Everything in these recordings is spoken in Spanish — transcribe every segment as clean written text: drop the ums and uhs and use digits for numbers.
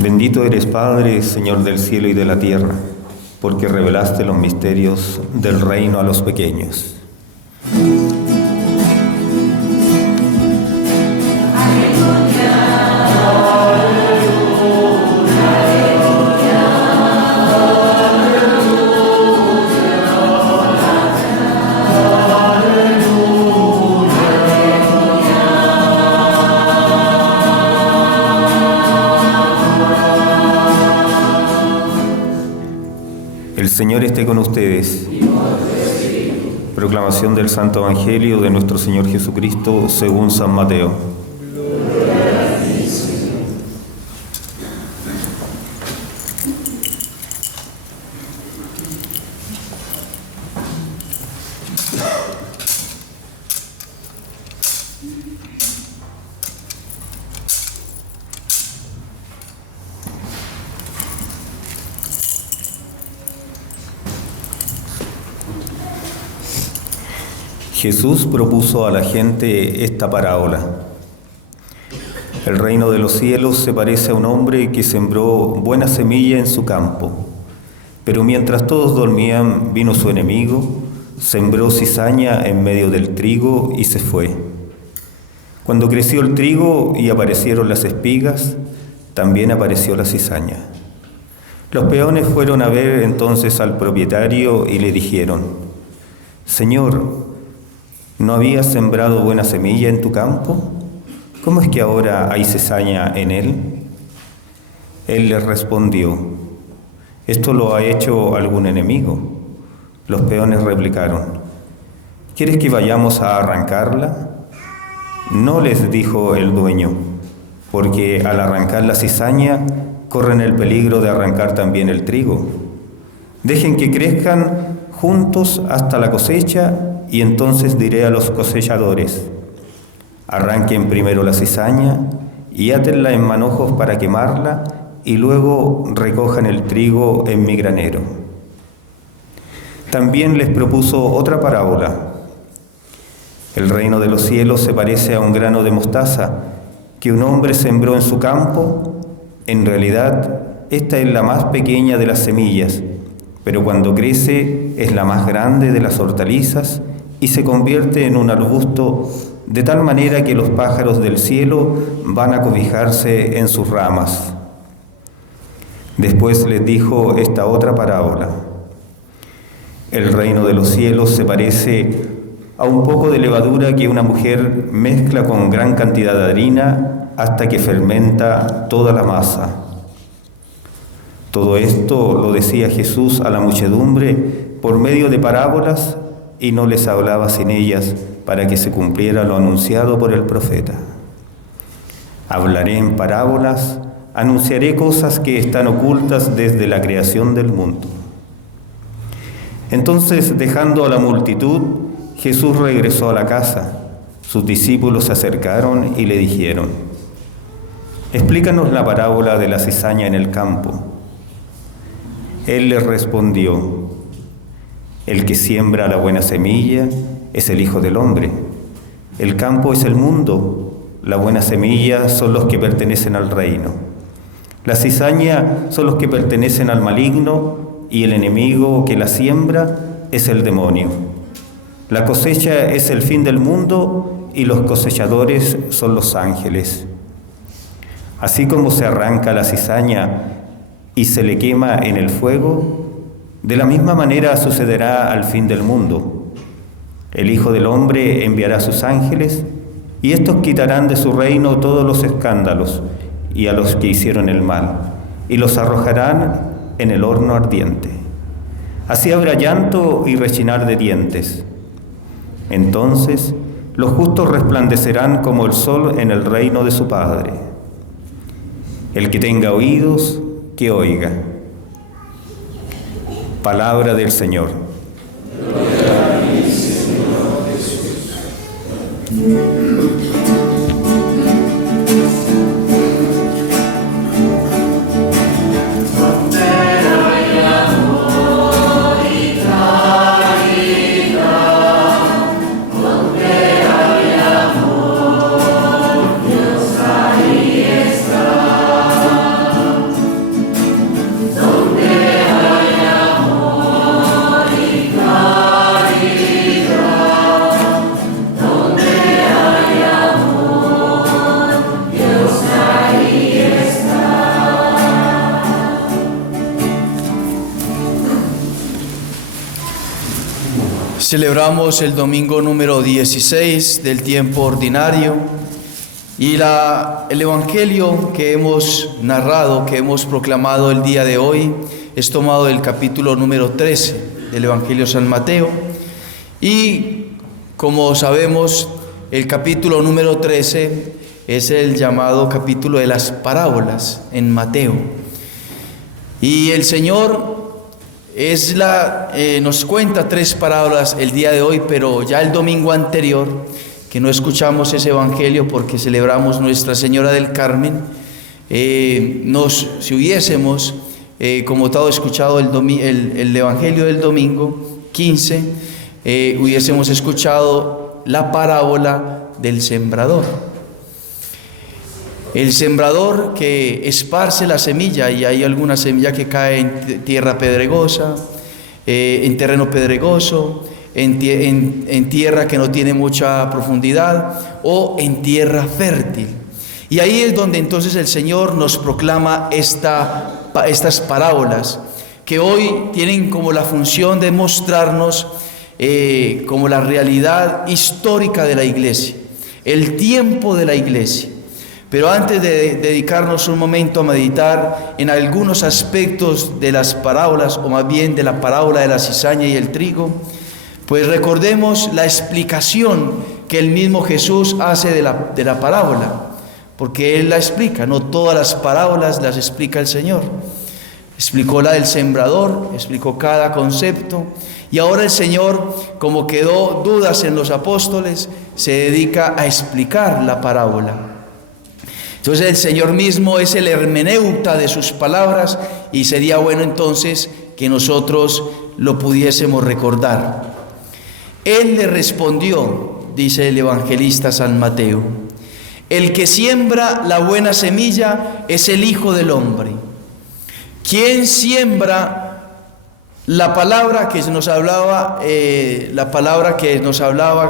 Bendito eres, Padre, Señor del cielo y de la tierra, porque revelaste los misterios del reino a los pequeños. El Señor esté con ustedes. Proclamación del Santo Evangelio de nuestro Señor Jesucristo según San Mateo. Jesús propuso a la gente esta parábola. El reino de los cielos se parece a un hombre que sembró buena semilla en su campo. Pero mientras todos dormían, vino su enemigo, sembró cizaña en medio del trigo y se fue. Cuando creció el trigo y aparecieron las espigas, también apareció la cizaña. Los peones fueron a ver entonces al propietario y le dijeron: «Señor, ¿no habías sembrado buena semilla en tu campo? ¿Cómo es que ahora hay cizaña en él?». Él les respondió: «¿Esto lo ha hecho algún enemigo?». Los peones replicaron: «¿Quieres que vayamos a arrancarla?». «No», les dijo el dueño, «porque al arrancar la cizaña corren el peligro de arrancar también el trigo. Dejen que crezcan juntos hasta la cosecha, y entonces diré a los cosechadores: arranquen primero la cizaña y átenla en manojos para quemarla, y luego recojan el trigo en mi granero». También les propuso otra parábola. El reino de los cielos se parece a un grano de mostaza que un hombre sembró en su campo. En realidad, esta es la más pequeña de las semillas, pero cuando crece es la más grande de las hortalizas y se convierte en un arbusto de tal manera que los pájaros del cielo van a cobijarse en sus ramas. Después les dijo esta otra parábola. El reino de los cielos se parece a un poco de levadura que una mujer mezcla con gran cantidad de harina hasta que fermenta toda la masa. Todo esto lo decía Jesús a la muchedumbre por medio de parábolas, y no les hablaba sin ellas, para que se cumpliera lo anunciado por el profeta. Hablaré en parábolas, anunciaré cosas que están ocultas desde la creación del mundo. Entonces, dejando a la multitud, Jesús regresó a la casa. Sus discípulos se acercaron y le dijeron: «Explícanos la parábola de la cizaña en el campo». Él les respondió: «El que siembra la buena semilla es el Hijo del Hombre. El campo es el mundo, la buena semilla son los que pertenecen al reino. La cizaña son los que pertenecen al maligno, y el enemigo que la siembra es el demonio. La cosecha es el fin del mundo, y los cosechadores son los ángeles. Así como se arranca la cizaña y se le quema en el fuego, de la misma manera sucederá al fin del mundo. El Hijo del Hombre enviará a sus ángeles, y estos quitarán de su reino todos los escándalos y a los que hicieron el mal, y los arrojarán en el horno ardiente. Así habrá llanto y rechinar de dientes. Entonces los justos resplandecerán como el sol en el reino de su Padre. El que tenga oídos, que oiga». Palabra del Señor. Gloria a ti, Señor Jesús. Celebramos el domingo número 16 del tiempo ordinario y el Evangelio que hemos narrado, que hemos proclamado el día de hoy, es tomado del capítulo número 13 del Evangelio de San Mateo. Y como sabemos, el capítulo número 13 es el llamado capítulo de las parábolas en Mateo. Y el Señor nos cuenta 3 parábolas el día de hoy, pero ya el domingo anterior, que no escuchamos ese evangelio porque celebramos Nuestra Señora del Carmen, si hubiésemos, como todo escuchado el evangelio del domingo 15, hubiésemos escuchado la parábola del sembrador. El sembrador que esparce la semilla, y hay alguna semilla que cae en tierra pedregosa, en terreno pedregoso, en tierra que no tiene mucha profundidad, o en tierra fértil. Y ahí es donde entonces el Señor nos proclama estas parábolas, que hoy tienen como la función de mostrarnos como la realidad histórica de la iglesia, el tiempo de la iglesia. Pero antes de dedicarnos un momento a meditar en algunos aspectos de las parábolas, o más bien de la parábola de la cizaña y el trigo, pues recordemos la explicación que el mismo Jesús hace de la parábola, porque Él la explica, no todas las parábolas las explica el Señor. Explicó la del sembrador, explicó cada concepto, y ahora el Señor, como quedó dudas en los apóstoles, se dedica a explicar la parábola. Entonces el Señor mismo es el hermeneuta de sus palabras, y sería bueno entonces que nosotros lo pudiésemos recordar. Él le respondió, dice el evangelista San Mateo: el que siembra la buena semilla es el Hijo del Hombre. ¿Quién siembra la palabra que nos hablaba,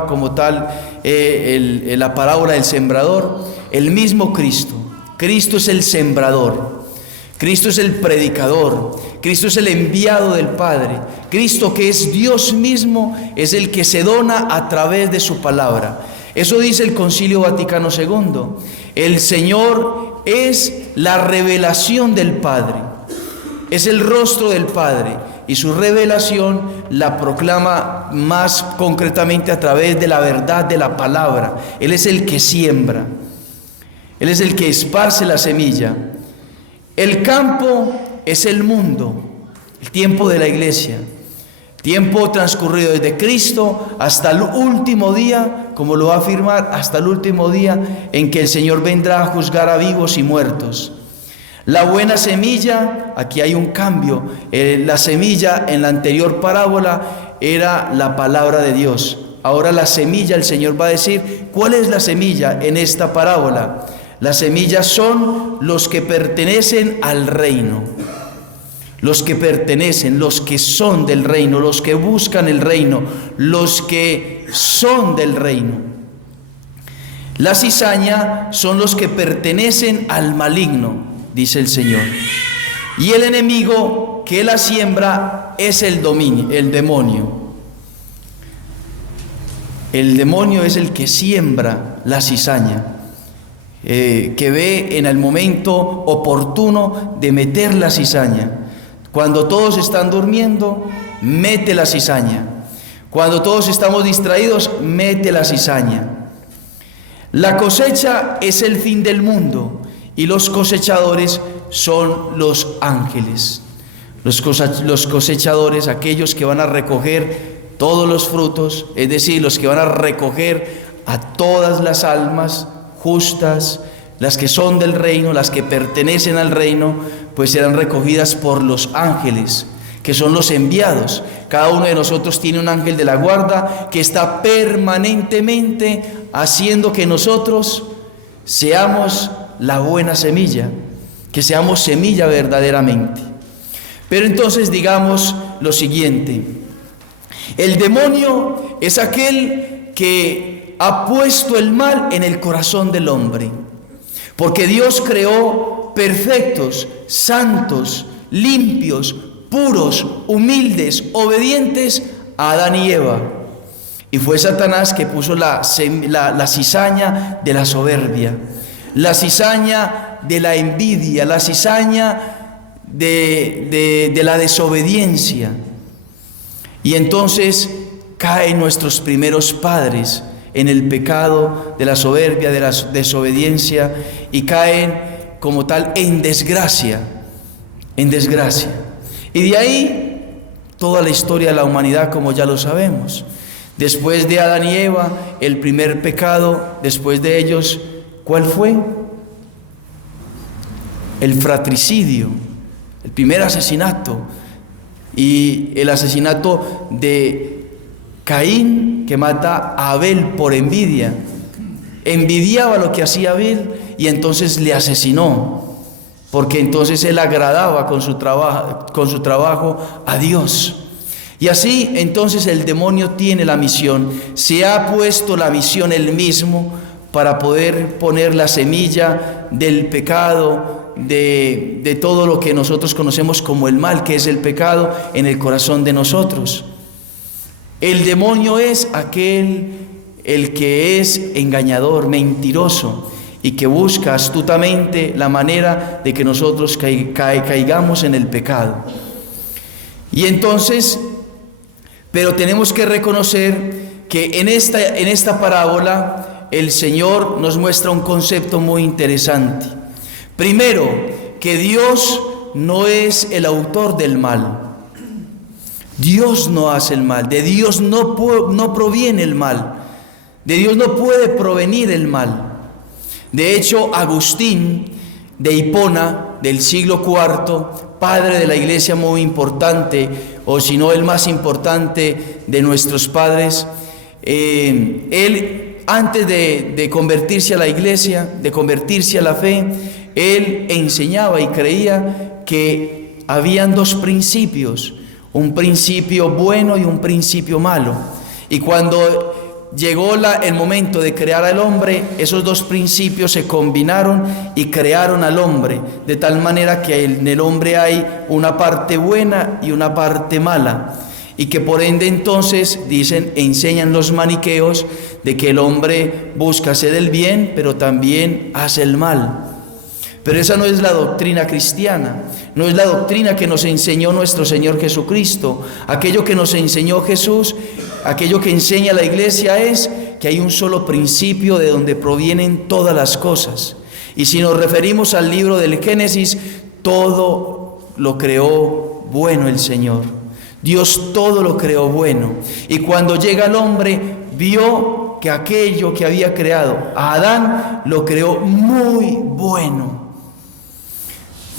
como tal, la parábola del sembrador? El mismo Cristo. Cristo es el sembrador, Cristo es el predicador, Cristo es el enviado del Padre. Cristo, que es Dios mismo, es el que se dona a través de su palabra. Eso dice el Concilio Vaticano II. El Señor es la revelación del Padre, es el rostro del Padre, y su revelación la proclama más concretamente a través de la verdad de la palabra. Él es el que siembra, Él es el que esparce la semilla. El campo es el mundo, el tiempo de la iglesia, tiempo transcurrido desde Cristo hasta el último día, como lo va a afirmar, hasta el último día en que el Señor vendrá a juzgar a vivos y muertos. La buena semilla, aquí hay un cambio. La semilla en la anterior parábola era la palabra de Dios. Ahora la semilla, el Señor va a decir, ¿cuál es la semilla en esta parábola? Las semillas son los que pertenecen al reino, los que pertenecen, los que son del reino, los que buscan el reino, los que son del reino. La cizaña son los que pertenecen al maligno, dice el Señor. Y el enemigo que la siembra es el demonio. El demonio es el que siembra la cizaña, que ve en el momento oportuno de meter la cizaña. Cuando todos están durmiendo, mete la cizaña. Cuando todos estamos distraídos, mete la cizaña. La cosecha es el fin del mundo, y los cosechadores son los ángeles. Los cosechadores, aquellos que van a recoger todos los frutos, es decir, los que van a recoger a todas las almas justas, las que son del reino, las que pertenecen al reino, pues serán recogidas por los ángeles, que son los enviados. Cada uno de nosotros tiene un ángel de la guarda que está permanentemente haciendo que nosotros seamos la buena semilla, que seamos semilla verdaderamente. Pero entonces digamos lo siguiente: el demonio es aquel que ha puesto el mal en el corazón del hombre, porque Dios creó perfectos, santos, limpios, puros, humildes, obedientes a Adán y Eva. Y fue Satanás que puso la cizaña de la soberbia, la cizaña de la envidia, la cizaña de la desobediencia. Y entonces caen nuestros primeros padres en el pecado de la soberbia, de la desobediencia, y caen como tal en desgracia, en desgracia. Y de ahí toda la historia de la humanidad, como ya lo sabemos. Después de Adán y Eva, el primer pecado, después de ellos, ¿cuál fue? El fratricidio, el primer asesinato, y el asesinato de Caín, que mata a Abel por envidia. Envidiaba lo que hacía Abel y entonces le asesinó, porque entonces él agradaba con su trabajo a Dios. Y así entonces el demonio tiene la misión, se ha puesto la misión él mismo para poder poner la semilla del pecado, de todo lo que nosotros conocemos como el mal, que es el pecado, en el corazón de nosotros. El demonio es el que es engañador, mentiroso, y que busca astutamente la manera de que nosotros caigamos en el pecado. Y entonces, pero tenemos que reconocer que en esta parábola el Señor nos muestra un concepto muy interesante. Primero, que Dios no es el autor del mal. Dios no hace el mal, de Dios no proviene el mal, de Dios no puede provenir el mal. De hecho, Agustín de Hipona, del siglo IV, padre de la iglesia muy importante, o si no el más importante de nuestros padres, él antes de convertirse a la iglesia, de convertirse a la fe, él enseñaba y creía que habían dos principios, un principio bueno y un principio malo. Y cuando llegó el momento de crear al hombre, esos dos principios se combinaron y crearon al hombre, de tal manera que en el hombre hay una parte buena y una parte mala, y que por ende entonces enseñan los maniqueos de que el hombre busca hacer el bien, pero también hace el mal. Pero esa no es la doctrina cristiana, no es la doctrina que nos enseñó nuestro Señor Jesucristo. Aquello que nos enseñó Jesús, aquello que enseña la iglesia es que hay un solo principio de donde provienen todas las cosas. Y si nos referimos al libro del Génesis, todo lo creó bueno el Señor. Dios todo lo creó bueno. Y cuando llega el hombre, vio que aquello que había creado a Adán lo creó muy bueno.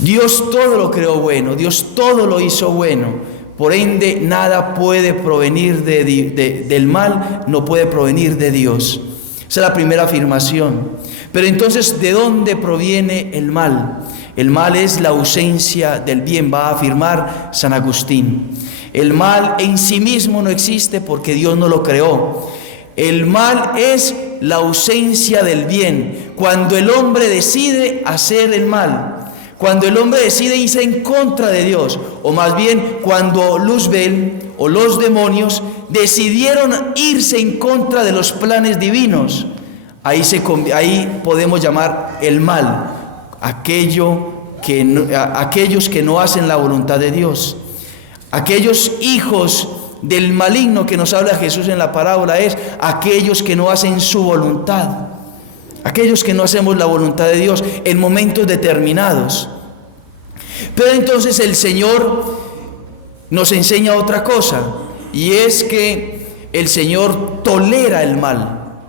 Dios todo lo creó bueno, Dios todo lo hizo bueno. Por ende, nada puede provenir del mal, no puede provenir de Dios. Esa es la primera afirmación. Pero entonces, ¿de dónde proviene el mal? El mal es la ausencia del bien, va a afirmar San Agustín. El mal en sí mismo no existe porque Dios no lo creó. El mal es la ausencia del bien. Cuando el hombre decide hacer el mal, cuando el hombre decide irse en contra de Dios, o más bien cuando Luzbel o los demonios decidieron irse en contra de los planes divinos, ahí podemos llamar el mal aquellos que no hacen la voluntad de Dios. Aquellos hijos del maligno que nos habla Jesús en la parábola es aquellos que no hacen su voluntad. Aquellos que no hacemos la voluntad de Dios en momentos determinados. Pero entonces el Señor nos enseña otra cosa, y es que el Señor tolera el mal.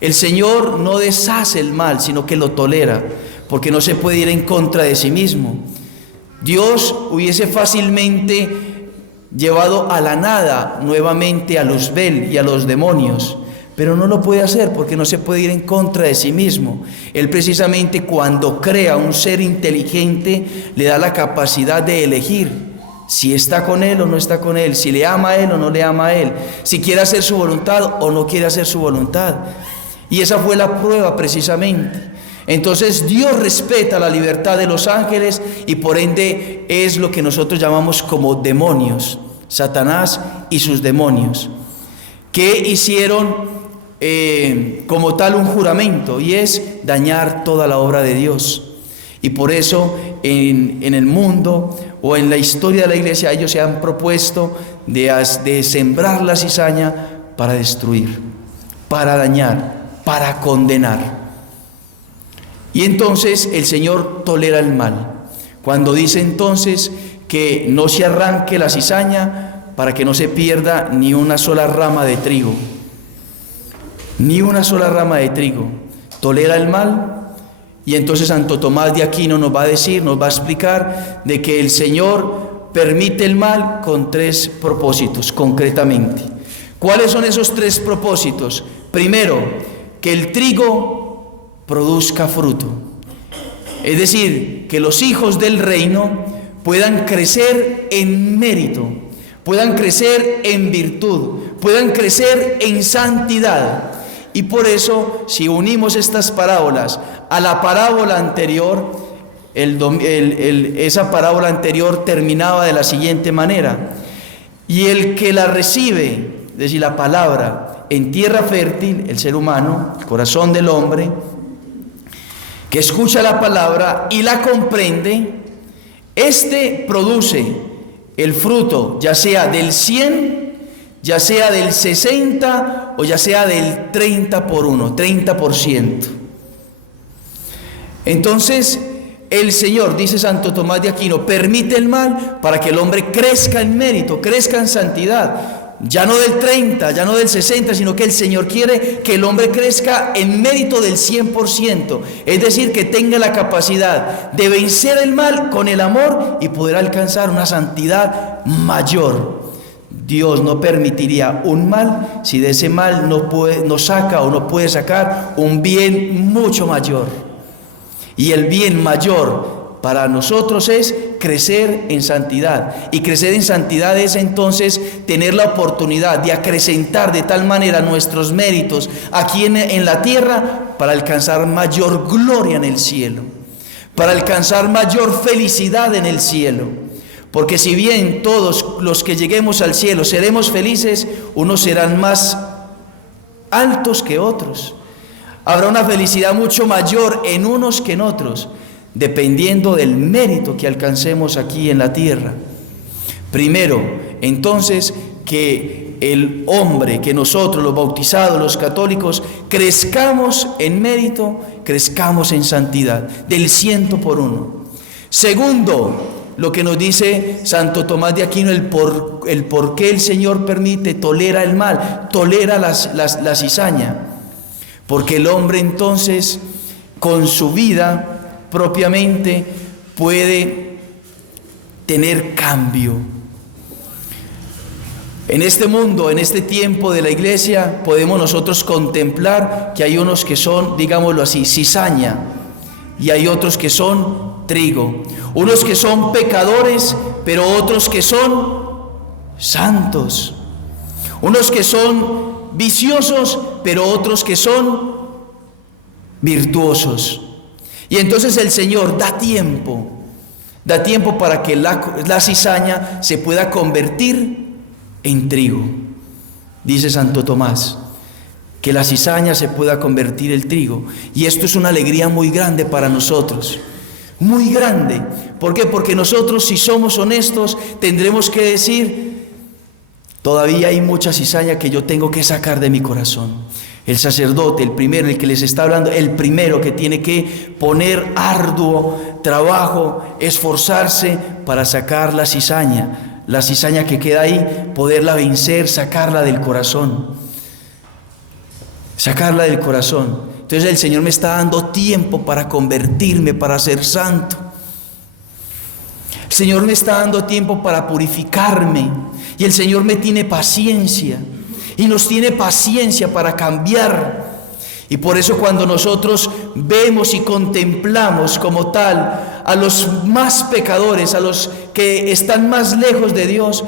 El Señor no deshace el mal, sino que lo tolera, porque no se puede ir en contra de sí mismo. Dios hubiese fácilmente llevado a la nada nuevamente a Luzbel y a los demonios, pero no lo puede hacer porque no se puede ir en contra de sí mismo. Él precisamente cuando crea un ser inteligente le da la capacidad de elegir si está con él o no está con él, si le ama a él o no le ama a él, si quiere hacer su voluntad o no quiere hacer su voluntad. Y esa fue la prueba precisamente. Entonces Dios respeta la libertad de los ángeles y por ende es lo que nosotros llamamos como demonios, Satanás y sus demonios. que hicieron como tal un juramento, y es dañar toda la obra de Dios. Y por eso en el mundo o en la historia de la iglesia ellos se han propuesto de sembrar la cizaña para destruir, para dañar, para condenar. Y entonces el Señor tolera el mal. Cuando dice entonces que no se arranque la cizaña para que no se pierda ni una sola rama de trigo. Ni una sola rama de trigo. Tolera el mal. Y entonces Santo Tomás de Aquino nos va a decir, nos va a explicar de que el Señor permite el mal con 3 propósitos concretamente. ¿Cuáles son esos 3 propósitos? Primero, que el trigo produzca fruto. Es decir, que los hijos del reino puedan crecer en mérito, puedan crecer en virtud, puedan crecer en santidad. Y por eso, si unimos estas parábolas a la parábola anterior, esa parábola anterior terminaba de la siguiente manera: y el que la recibe, es decir, la palabra, en tierra fértil, el ser humano, el corazón del hombre, que escucha la palabra y la comprende, este produce el fruto, ya sea del 100, ya sea del 60 o ya sea del 30 por 1, 30%. Entonces, el Señor, dice Santo Tomás de Aquino, permite el mal para que el hombre crezca en mérito, crezca en santidad. Ya no del 30, ya no del 60, sino que el Señor quiere que el hombre crezca en mérito del 100%. Es decir, que tenga la capacidad de vencer el mal con el amor y poder alcanzar una santidad mayor. Dios no permitiría un mal si de ese mal no saca o no puede sacar un bien mucho mayor. Y el bien mayor para nosotros es crecer en santidad. Y crecer en santidad es entonces tener la oportunidad de acrecentar de tal manera nuestros méritos aquí en la tierra para alcanzar mayor gloria en el cielo, para alcanzar mayor felicidad en el cielo. Porque si bien todos los que lleguemos al cielo seremos felices, unos serán más altos que otros. Habrá una felicidad mucho mayor en unos que en otros, dependiendo del mérito que alcancemos aquí en la tierra. Primero, entonces, que el hombre, que nosotros los bautizados, los católicos, crezcamos en mérito, crezcamos en santidad, del 100 por 1. Segundo, lo que nos dice Santo Tomás de Aquino, el por qué el Señor permite, tolera el mal, tolera la cizaña. Porque el hombre entonces, con su vida propiamente, puede tener cambio. En este mundo, en este tiempo de la iglesia, podemos nosotros contemplar que hay unos que son, digámoslo así, cizaña, y hay otros que son trigo. Unos que son pecadores, pero otros que son santos. Unos que son viciosos, pero otros que son virtuosos. Y entonces el Señor da tiempo para que la cizaña se pueda convertir en trigo. Dice Santo Tomás, que la cizaña se pueda convertir en trigo. Y esto es una alegría muy grande para nosotros, muy grande. ¿Por qué? Porque nosotros, si somos honestos, tendremos que decir: todavía hay mucha cizaña que yo tengo que sacar de mi corazón. El sacerdote, el primero, el que les está hablando, el primero que tiene que poner arduo trabajo, esforzarse para sacar la cizaña que queda ahí, poderla vencer, sacarla del corazón. Sacarla del corazón. Entonces el Señor me está dando tiempo para convertirme, para ser santo. El Señor me está dando tiempo para purificarme. Y el Señor me tiene paciencia. Y nos tiene paciencia para cambiar. Y por eso cuando nosotros vemos y contemplamos como tal a los más pecadores, a los que están más lejos de Dios,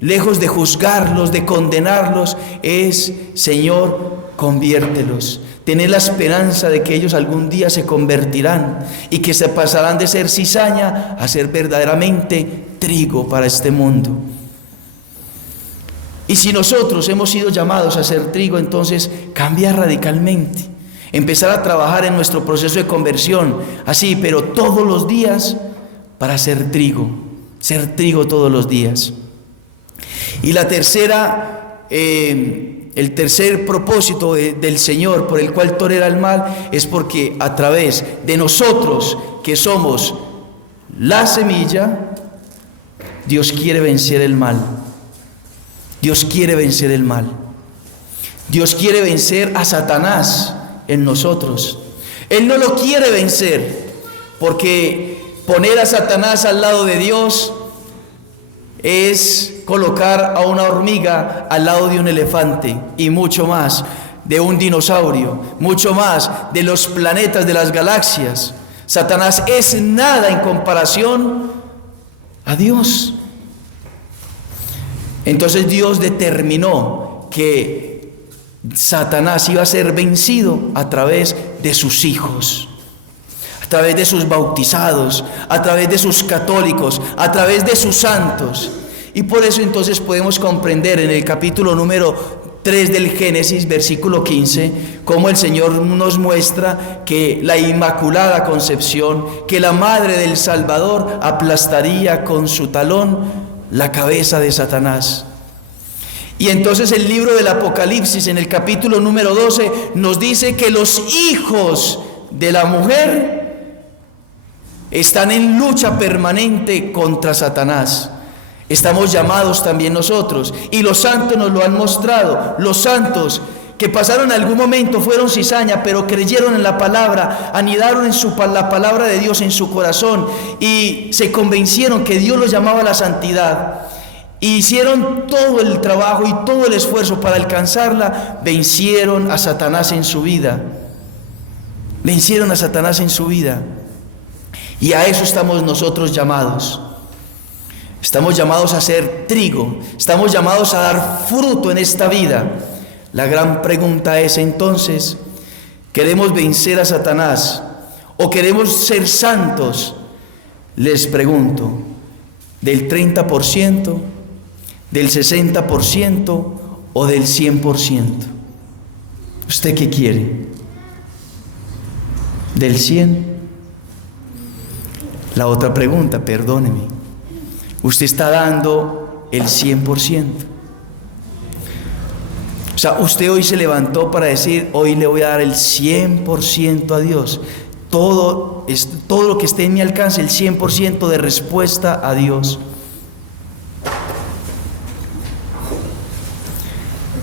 lejos de juzgarlos, de condenarlos, es: Señor, conviértelos. Tener la esperanza de que ellos algún día se convertirán y que se pasarán de ser cizaña a ser verdaderamente trigo para este mundo. Y si nosotros hemos sido llamados a ser trigo, entonces cambiar radicalmente, empezar a trabajar en nuestro proceso de conversión, así, pero todos los días para ser trigo todos los días. Y la tercera, el tercer propósito del Señor por el cual tolera el mal es porque a través de nosotros que somos la semilla, Dios quiere vencer el mal. Dios quiere vencer el mal. Dios quiere vencer a Satanás en nosotros. Él no lo quiere vencer, porque poner a Satanás al lado de Dios es colocar a una hormiga al lado de un elefante, y mucho más de un dinosaurio, mucho más de los planetas de las galaxias. Satanás es nada en comparación a Dios. Entonces Dios determinó que Satanás iba a ser vencido a través de sus hijos, a través de sus bautizados, a través de sus católicos, a través de sus santos. Y por eso entonces podemos comprender en el capítulo número 3 del Génesis, versículo 15, cómo el Señor nos muestra que la Inmaculada Concepción, que la Madre del Salvador aplastaría con su talón la cabeza de Satanás. Y entonces el libro del Apocalipsis, en el capítulo número 12, nos dice que los hijos de la mujer están en lucha permanente contra Satanás. Estamos llamados también nosotros, y los santos nos lo han mostrado. Los santos que pasaron algún momento, fueron cizaña, pero creyeron en la palabra, anidaron en la palabra de Dios en su corazón y se convencieron que Dios los llamaba a la santidad. Y hicieron todo el trabajo y todo el esfuerzo para alcanzarla. Vencieron a Satanás en su vida. Vencieron a Satanás en su vida. Y a eso estamos nosotros llamados. Estamos llamados a ser trigo. Estamos llamados a dar fruto en esta vida. La gran pregunta es entonces, ¿queremos vencer a Satanás o queremos ser santos? Les pregunto, ¿del 30%, del 60% o del 100%? ¿Usted qué quiere? ¿Del 100%? La otra pregunta, perdóneme, ¿usted está dando el 100%? O sea, usted hoy se levantó para decir, hoy le voy a dar el 100% a Dios. Todo lo que esté en mi alcance, el 100% de respuesta a Dios.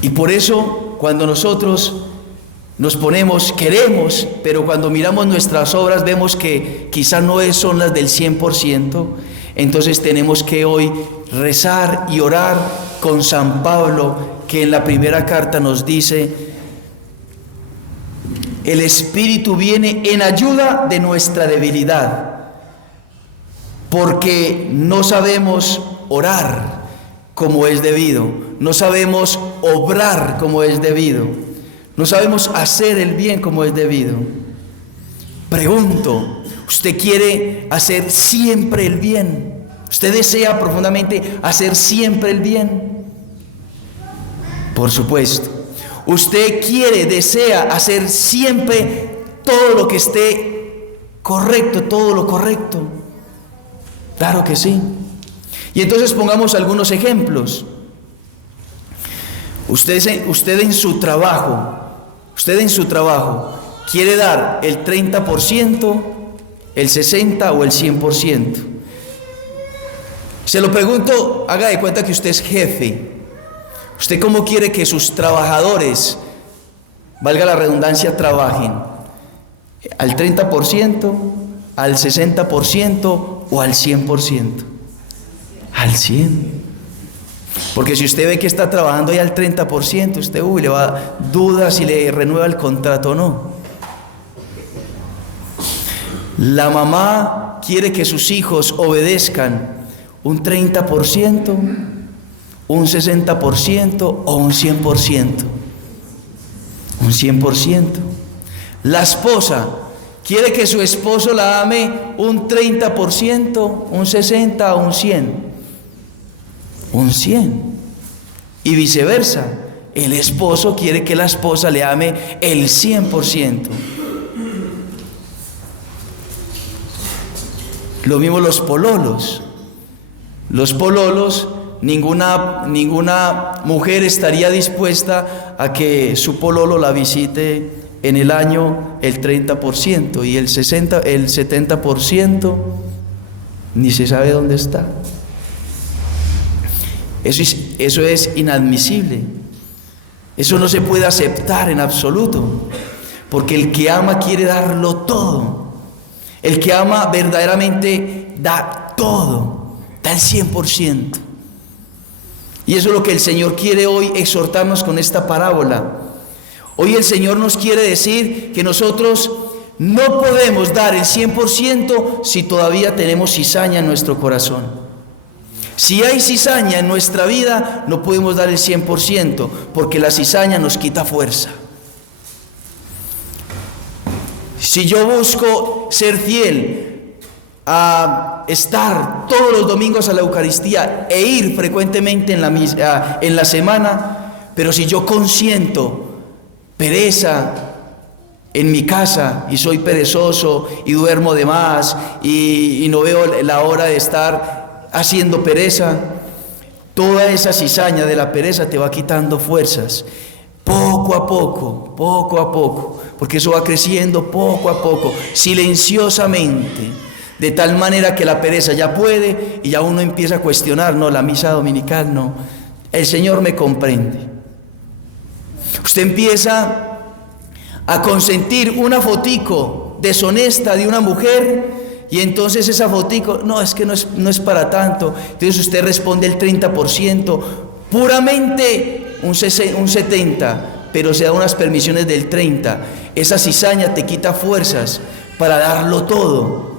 Y por eso, cuando nosotros nos ponemos, queremos, pero cuando miramos nuestras obras vemos que quizás no son las del 100%, entonces tenemos que hoy rezar y orar con San Pablo, que en la primera carta nos dice: el Espíritu viene en ayuda de nuestra debilidad, porque no sabemos orar como es debido, no sabemos obrar como es debido, no sabemos hacer el bien como es debido. Pregunto, ¿usted quiere hacer siempre el bien? ¿Usted desea profundamente hacer siempre el bien? Por supuesto. ¿Usted desea hacer siempre todo lo que esté correcto, todo lo correcto? Claro que sí. Y entonces pongamos algunos ejemplos. Usted en su trabajo, ¿quiere dar el 30%, el 60% o el 100%? Se lo pregunto, haga de cuenta que usted es jefe. ¿Usted cómo quiere que sus trabajadores, valga la redundancia, trabajen? ¿Al 30%, al 60% o al 100%? Al 100%. Porque si usted ve que está trabajando ya al 30%, usted le va a dar dudas si le renueva el contrato o no. La mamá quiere que sus hijos obedezcan un 30%, un 60% o un 100%. Un 100%. La esposa quiere que su esposo la ame un 30%, un 60% o un 100%. Un 100%. Y viceversa, el esposo quiere que la esposa le ame el 100%. Lo mismo los pololos. Los pololos, ninguna mujer estaría dispuesta a que su pololo la visite en el año el 30%, y el 70% ni se sabe dónde está. Eso es inadmisible. Eso no se puede aceptar en absoluto, porque el que ama quiere darlo todo. El que ama verdaderamente da todo, da el 100%. Y eso es lo que el Señor quiere hoy exhortarnos con esta parábola. Hoy el Señor nos quiere decir que nosotros no podemos dar el 100% si todavía tenemos cizaña en nuestro corazón. Si hay cizaña en nuestra vida, no podemos dar el 100%, porque la cizaña nos quita fuerza. Si yo busco ser fiel a estar todos los domingos a la Eucaristía e ir frecuentemente en la semana, pero si yo consiento pereza en mi casa y soy perezoso y duermo de más y no veo la hora de estar haciendo pereza, toda esa cizaña de la pereza te va quitando fuerzas, poco a poco, porque eso va creciendo poco a poco, silenciosamente, de tal manera que la pereza ya puede y ya uno empieza a cuestionar, no, la misa dominical no, el Señor me comprende. Usted empieza a consentir una fotico deshonesta de una mujer, y entonces esa fotico, no, es que no es para tanto. Entonces usted responde el 30%, puramente un 70%, pero se da unas permisiones del 30%. Esa cizaña te quita fuerzas para darlo todo,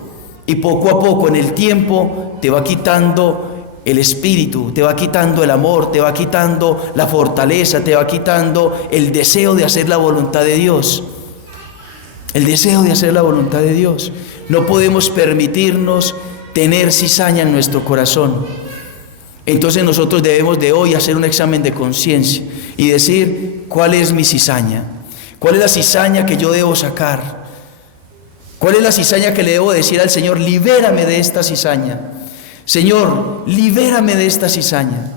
y poco a poco en el tiempo te va quitando el espíritu, te va quitando el amor, te va quitando la fortaleza, te va quitando el deseo de hacer la voluntad de Dios. El deseo de hacer la voluntad de Dios. No podemos permitirnos tener cizaña en nuestro corazón. Entonces nosotros debemos de hoy hacer un examen de conciencia y decir, ¿cuál es mi cizaña? ¿Cuál es la cizaña que yo debo sacar? ¿Cuál es la cizaña que le debo decir al Señor? Libérame de esta cizaña. Señor, libérame de esta cizaña.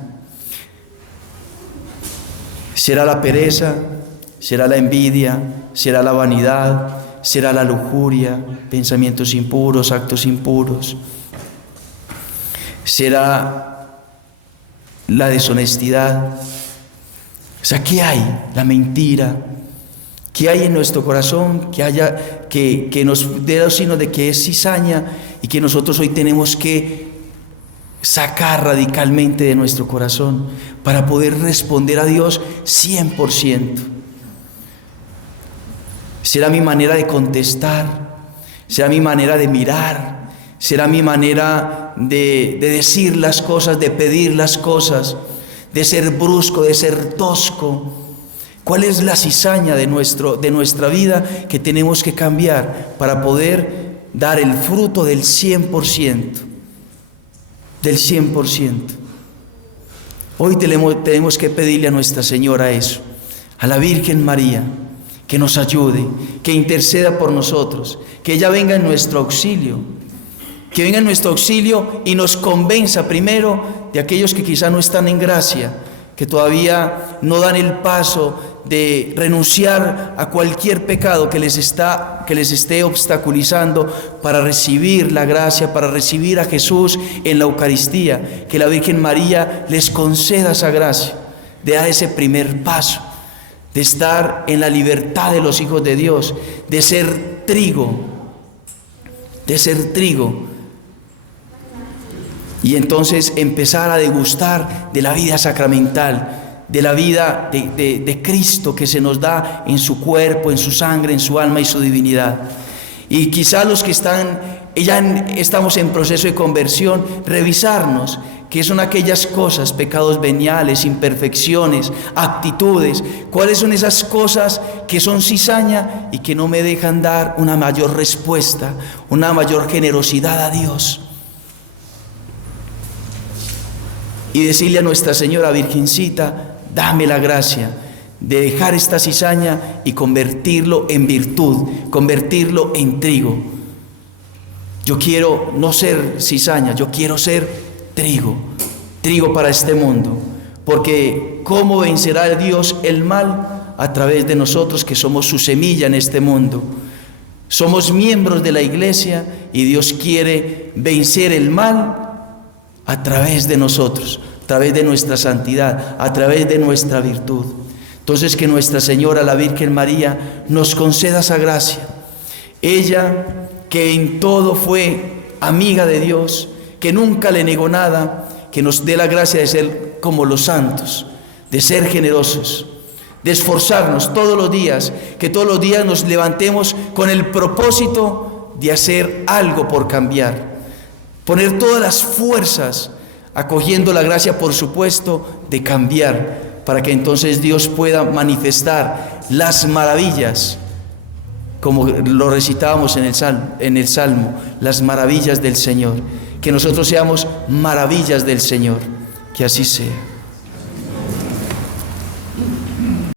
¿Será la pereza? ¿Será la envidia? ¿Será la vanidad? ¿Será la lujuria? ¿Pensamientos impuros, actos impuros? ¿Será la deshonestidad? O sea, ¿qué hay? La mentira. ¿Qué hay en nuestro corazón que nos dé los signos de que es cizaña y que nosotros hoy tenemos que sacar radicalmente de nuestro corazón para poder responder a Dios 100%? ¿Será mi manera de contestar? ¿Será mi manera de mirar? ¿Será mi manera de decir las cosas, de pedir las cosas, de ser brusco, de ser tosco? ¿Cuál es la cizaña de nuestra vida que tenemos que cambiar para poder dar el fruto del 100%? Del 100%. Hoy tenemos que pedirle a Nuestra Señora eso, a la Virgen María, que nos ayude, que interceda por nosotros, que ella venga en nuestro auxilio, que venga en nuestro auxilio y nos convenza primero de aquellos que quizá no están en gracia, que todavía no dan el paso de renunciar a cualquier pecado que les esté obstaculizando para recibir la gracia, para recibir a Jesús en la Eucaristía. Que la Virgen María les conceda esa gracia de dar ese primer paso, de estar en la libertad de los hijos de Dios, de ser trigo, y entonces empezar a degustar de la vida sacramental, de la vida de Cristo que se nos da en su cuerpo, en su sangre, en su alma y su divinidad. Y quizá los que estamos en proceso de conversión, revisarnos qué son aquellas cosas, pecados veniales, imperfecciones, actitudes, cuáles son esas cosas que son cizaña y que no me dejan dar una mayor respuesta, una mayor generosidad a Dios. Y decirle a Nuestra Señora Virgencita, dame la gracia de dejar esta cizaña y convertirlo en virtud, convertirlo en trigo. Yo quiero no ser cizaña, yo quiero ser trigo, trigo para este mundo. Porque ¿cómo vencerá Dios el mal? A través de nosotros, que somos su semilla en este mundo. Somos miembros de la iglesia y Dios quiere vencer el mal a través de nosotros, a través de nuestra santidad, a través de nuestra virtud. Entonces, que Nuestra Señora, la Virgen María, nos conceda esa gracia. Ella, que en todo fue amiga de Dios, que nunca le negó nada, que nos dé la gracia de ser como los santos, de ser generosos, de esforzarnos todos los días, que todos los días nos levantemos con el propósito de hacer algo por cambiar, poner todas las fuerzas, acogiendo la gracia, por supuesto, de cambiar, para que entonces Dios pueda manifestar las maravillas, como lo recitábamos en el Salmo, las maravillas del Señor. Que nosotros seamos maravillas del Señor, que así sea.